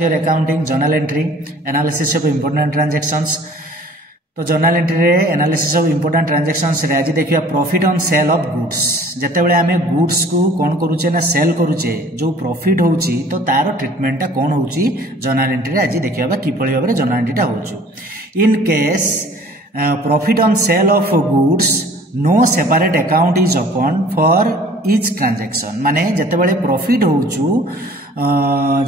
Here accounting journal entry analysis of important transactions. तो journal entry रे analysis of important transactions रे आज देखिया profit on sale of goods. जते बेले आमे goods को कोन करूचे ना sell करूचे जो profit होउची तो तारो treatment टा कोन होउची journal entry रे आज देखिया बा की पळी भाबरे journal entry टा होउची. In case profit on sale of goods no separate account is opened for each transaction. माने जते बेले profit होउचू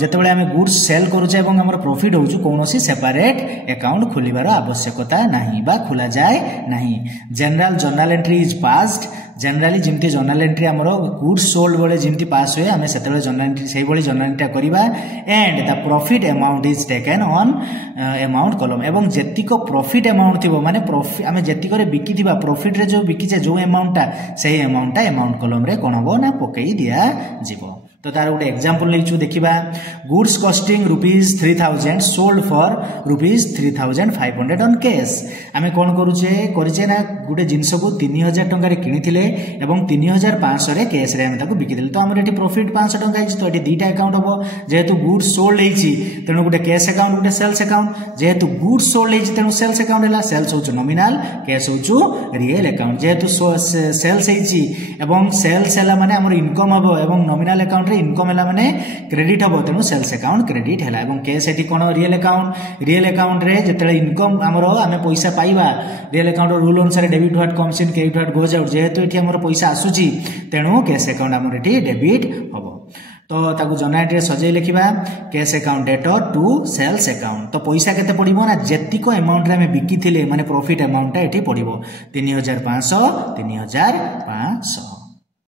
जेतेबेले आमे गुड्स सेल करूचे एवं हमर प्रॉफिट होउछु कोनोसी सेपरेट अकाउंट खोलिबार आवश्यकता नाही बा खोला जाय नाही. General journal entry is passed. Generally जिमती जर्नल एंट्री हमर गुड्स सोल्ड बेले जिमती पास होय आमे सेतेबेले जर्नल एंट्री सेही बळी जर्नल एंट्री करिबा and the profit amount is taken on amount column. एवं जेतिको प्रॉफिट अमाउंट थिबो माने प्रॉफिट आमे जेतिको रे बिकी थिबा प्रॉफिट रे जो बिकी जे जो अमाउंट टा सेही अमाउंट टा अमाउंट कॉलम रे कोन हबो ना पकेई दिया जिवो. तो तार गोटे एग्जांपल लेचु देखिबा goods costing ₹3000 sold for ₹3500 on cash. आमे कोन करूचे ना गोटे जिंस को 3000 टंका रे किनिथिले एवं 3500 रे कैश रे आमे ताको बिकी देले. तो हमर एठी प्रॉफिट 500 टंका हिची तो एठी दुईटा अकाउंट हबो जेहेतु गुड्स सोल्ड हिची तेनु गोटे कैश अकाउंट गोटे सेल्स अकाउंट. जेहेतु गुड्स सोल्ड हिची तेनु सेल्स अकाउंट हला सेल्स होचु नॉमिनल कैश होचु रियल अकाउंट. जेहेतु सेल्स हिची एवं सेल्स हला माने हमर इनकम हबो एवं नॉमिनल अकाउंट इनकम है माने क्रेडिट हम तेणु सेल्स अकाउंट क्रेडिट है एवं कैश एटी कौन रियल अकाउंट रे जिते इनकम आमर आम पैसा पाइबा रियल अकाउंट रूल अनुसार debit what comes in credit what goes out. जेहेतु ये आमर पैसा आसूची तेणु कैश अकाउंट आमर एटी डेबिट हम. तो ताकू जर्नल एंट्री सजै लिखिबा cash account debtor to sales account. तो पैसा केते पड़िबो ना जेतिको अमाउंट रे हमें बिकी थिले माने प्रॉफिट अमाउंट टा एटी पड़िबो 3500 3500.